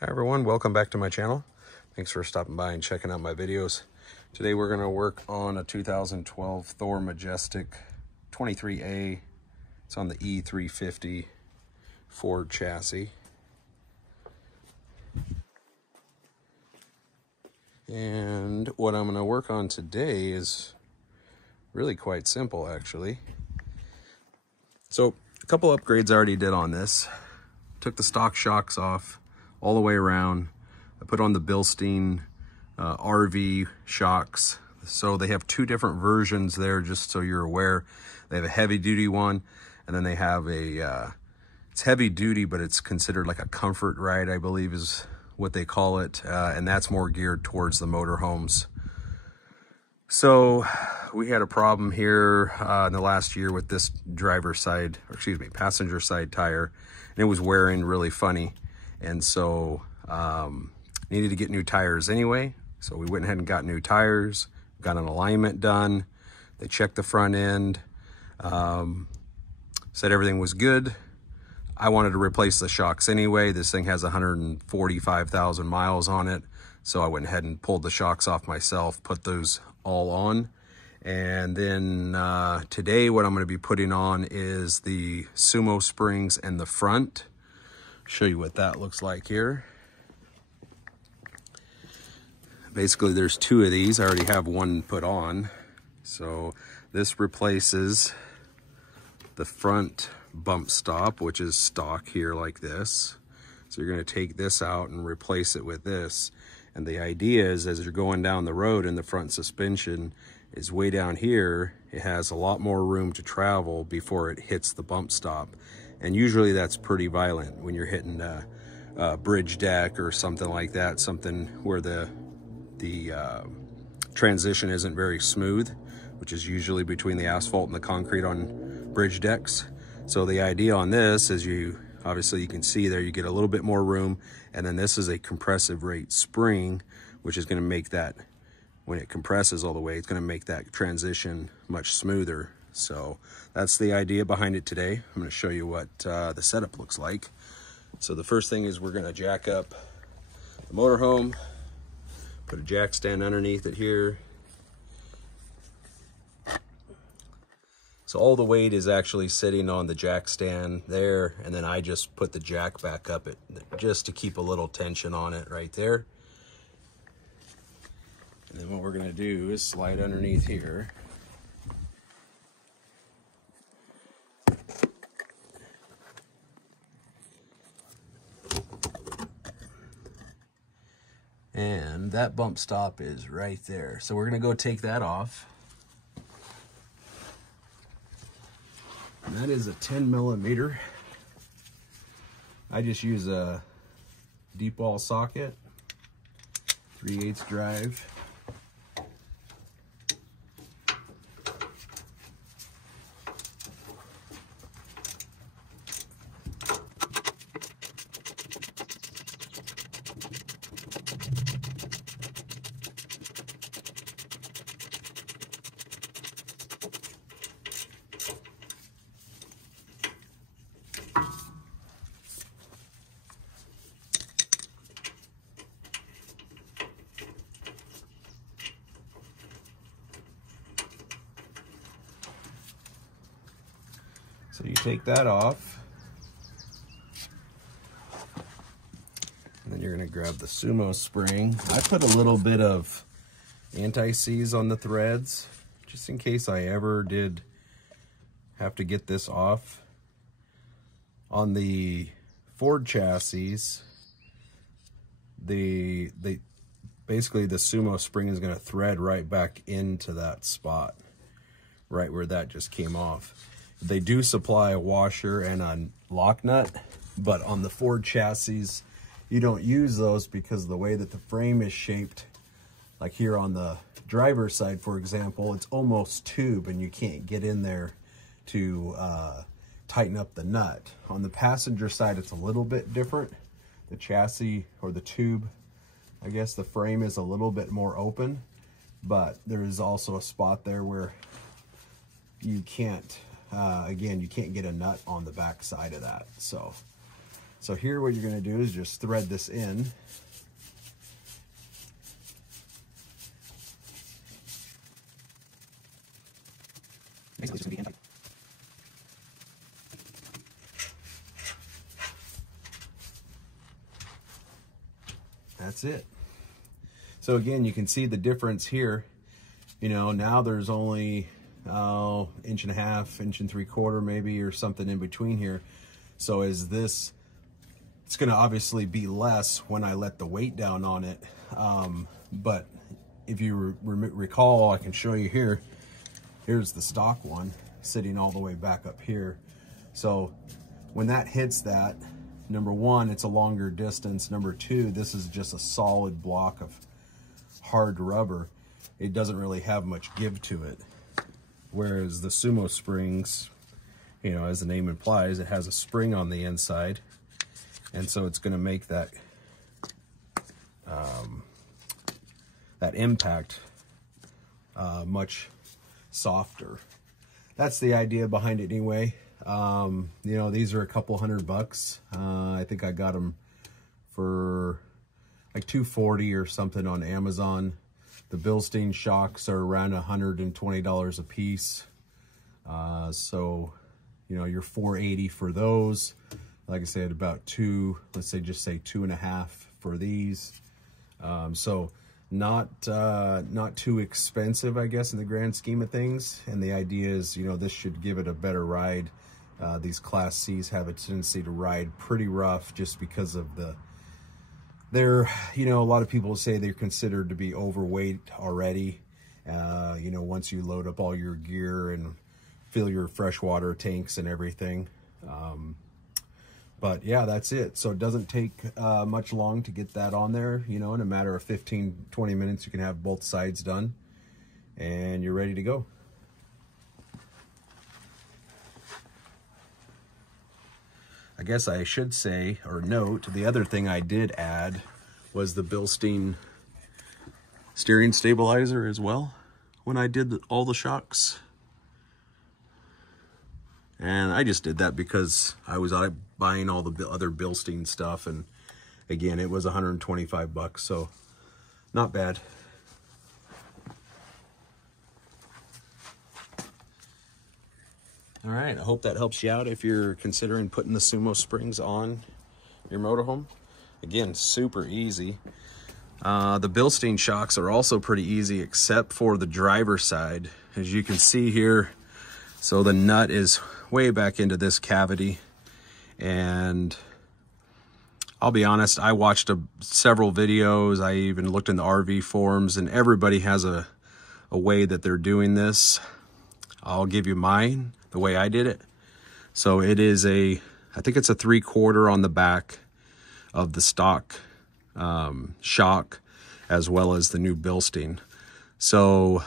Hi everyone, welcome back to my channel. Thanks for stopping by and checking out my videos. Today we're going to work on a 2012 Thor Majestic 23A. It's on the E350 Ford chassis. And what I'm going to work on today is really quite simple actually. So a couple upgrades I already did on this. Took the stock shocks off all the way around. I put on the Bilstein RV shocks. So they have two different versions there, just so you're aware. They have a heavy duty one, and then they have a, it's heavy duty, but it's considered like a comfort ride, I believe is what they call it. And that's more geared towards the motorhomes. So we had a problem here in the last year with this passenger side tire, and it was wearing really funny. And so needed to get new tires anyway. So we went ahead and got new tires, got an alignment done. They checked the front end, said everything was good. I wanted to replace the shocks anyway. This thing has 145,000 miles on it. So I went ahead and pulled the shocks off myself, put those all on. And then today what I'm going to be putting on is the Sumo Springs and the front. Show you what that looks like here. Basically there's two of these. I already have one put on. So this replaces the front bump stop, which is stock here like this. So you're going to take this out and replace it with this. And the idea is, as you're going down the road in the front suspension, is way down here, it has a lot more room to travel before it hits the bump stop. And usually that's pretty violent when you're hitting a bridge deck or something like that, something where the transition isn't very smooth, which is usually between the asphalt and the concrete on bridge decks. So the idea on this is obviously you can see there, you get a little bit more room, and then this is a compressive rate spring, which is going to make that, when it compresses all the way, it's going to make that transition much smoother. So that's the idea behind it today. I'm going to show you what the setup looks like. So the first thing is we're going to jack up the motorhome, put a jack stand underneath it here. So all the weight is actually sitting on the jack stand there, and then I just put the jack back up just to keep a little tension on it right there. And then what we're going to do is slide underneath here. And that bump stop is right there. So we're going to go take that off. And that is a 10 millimeter. I just use a deep wall socket, 3/8 drive. So you take that off, and then you're going to grab the Sumo spring. I put a little bit of anti-seize on the threads, just in case I ever did have to get this off. On the Ford chassis, basically the Sumo spring is going to thread right back into that spot, right where that just came off. They do supply a washer and a lock nut, but on the Ford chassis, you don't use those because the way that the frame is shaped, like here on the driver's side, for example, it's almost tube and you can't get in there to tighten up the nut. On the passenger side, it's a little bit different. The chassis, or the tube, I guess the frame is a little bit more open, but there is also a spot there where you can't, again, you can't get a nut on the back side of that. So So here what you're going to do is just thread this in. That's it. So again, you can see the difference here. You know, now there's only inch and a half, inch and 3/4 maybe, or something in between here. So is this, it's going to obviously be less when I let the weight down on it. But if you recall, I can show you here. Here's the stock one sitting all the way back up here. So when that hits that, number one, it's a longer distance. Number two, this is just a solid block of hard rubber. It doesn't really have much give to it. Whereas the Sumo Springs, you know, as the name implies, it has a spring on the inside. And so it's going to make that that impact much softer. That's the idea behind it anyway. You know, these are a couple $100. I think I got them for like $240 or something on Amazon. The Bilstein shocks are around $120 a piece. So, you know, you're $480 for those. Like I said, about let's say, just say 2.5 for these. So not too expensive, I guess, in the grand scheme of things. And the idea is, you know, this should give it a better ride. These Class C's have a tendency to ride pretty rough just because of they're, you know, a lot of people say they're considered to be overweight already. You know, once you load up all your gear and fill your freshwater tanks and everything. But yeah, that's it. So it doesn't take much long to get that on there. You know, in a matter of 15-20 minutes, you can have both sides done and you're ready to go. I guess I should say, or note, the other thing I did add was the Bilstein steering stabilizer as well when I did all the shocks. And I just did that because I was out buying all the other Bilstein stuff, and again, it was $125, so not bad. All right, I hope that helps you out if you're considering putting the Sumo Springs on your motorhome. Again, super easy. The Bilstein shocks are also pretty easy except for the driver's side. As you can see here, so the nut is way back into this cavity. And I'll be honest, I watched several videos. I even looked in the RV forums, and everybody has a way that they're doing this. I'll give you mine, the way I did it. So it is I think it's a 3/4 on the back of the stock shock, as well as the new Bilstein. So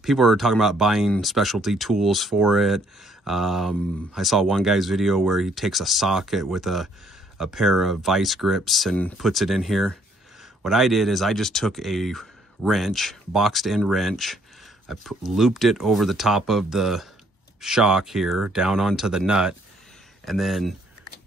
people are talking about buying specialty tools for it. I saw one guy's video where he takes a socket with a pair of vice grips and puts it in here. What I did is I just took a wrench, boxed in wrench. I looped it over the top of the shock here, down onto the nut. And then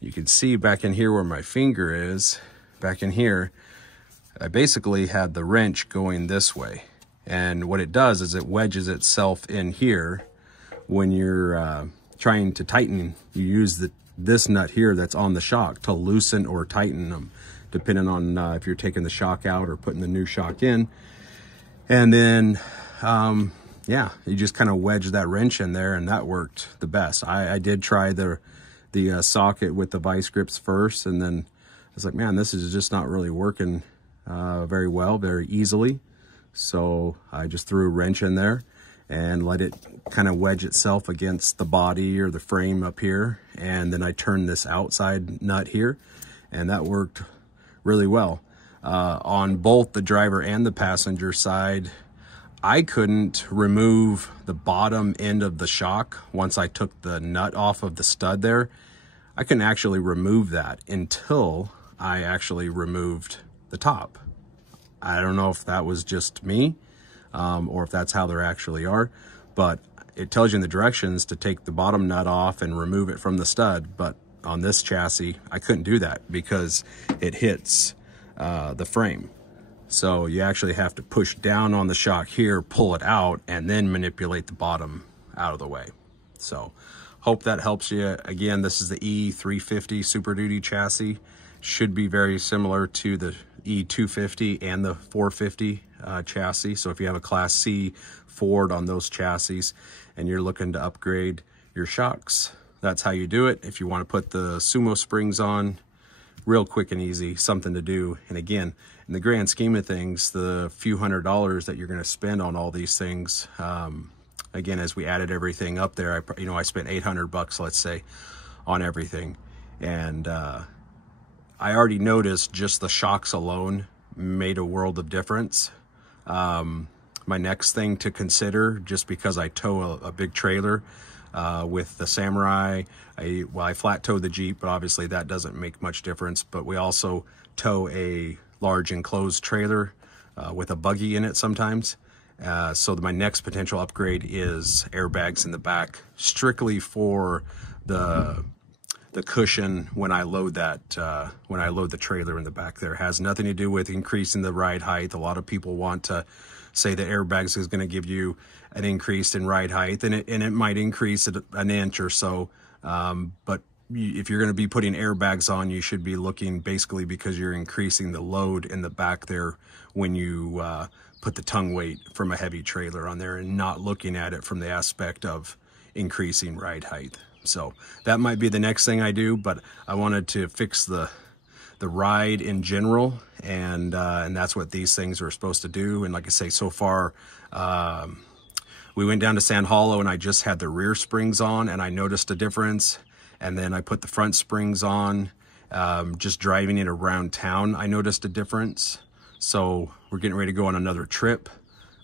you can see back in here where my finger is, back in here, I basically had the wrench going this way. And what it does is it wedges itself in here. When you're trying to tighten, you use this nut here that's on the shock to loosen or tighten them, depending on if you're taking the shock out or putting the new shock in. And then, yeah, you just kind of wedge that wrench in there, and that worked the best. I did try the socket with the vice grips first, and then I was like, man, this is just not really working very well, very easily. So I just threw a wrench in there and let it kind of wedge itself against the body or the frame up here. And then I turned this outside nut here, and that worked really well. On both the driver and the passenger side, I couldn't remove the bottom end of the shock once I took the nut off of the stud there. I couldn't actually remove that until I actually removed the top. I don't know if that was just me or if that's how they actually are, but it tells you in the directions to take the bottom nut off and remove it from the stud. But on this chassis, I couldn't do that because it hits the frame. So you actually have to push down on the shock here, pull it out, and then manipulate the bottom out of the way. So hope that helps you. Again, this is the E350 Super Duty chassis. Should be very similar to the E250 and the 450 chassis. So if you have a Class C Ford on those chassis and you're looking to upgrade your shocks, that's how you do it. If you want to put the Sumo Springs on, real quick and easy, something to do. And again, in the grand scheme of things, the few $100s that you're going to spend on all these things, again, as we added everything up there, I spent $800, let's say, on everything. And I already noticed just the shocks alone made a world of difference. My next thing to consider, just because I tow a big trailer with the Samurai, I flat tow the Jeep, but obviously that doesn't make much difference. But we also tow a large enclosed trailer with a buggy in it sometimes. So my next potential upgrade is airbags in the back, strictly for the cushion when I load that, when I load the trailer in the back there. It has nothing to do with increasing the ride height. A lot of people want to say that airbags is going to give you an increase in ride height, and it might increase it an inch or so. But if you're going to be putting airbags on, you should be looking basically because you're increasing the load in the back there when you put the tongue weight from a heavy trailer on there, and not looking at it from the aspect of increasing ride height. So that might be the next thing I do, but I wanted to fix the ride in general, and that's what these things are supposed to do. And like I say, so far, we went down to Sand Hollow and I just had the rear springs on and I noticed a difference. And then I put the front springs on, just driving it around town, I noticed a difference. So we're getting ready to go on another trip.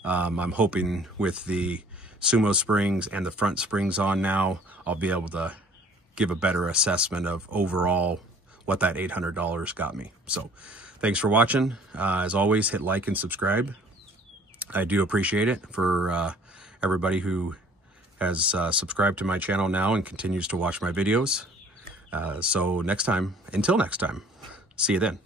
I'm hoping with the Sumo Springs and the front springs on now, I'll be able to give a better assessment of overall what that $800 got me. So thanks for watching. As always, hit like and subscribe. I do appreciate it for everybody who has subscribed to my channel now and continues to watch my videos. So until next time, see you then.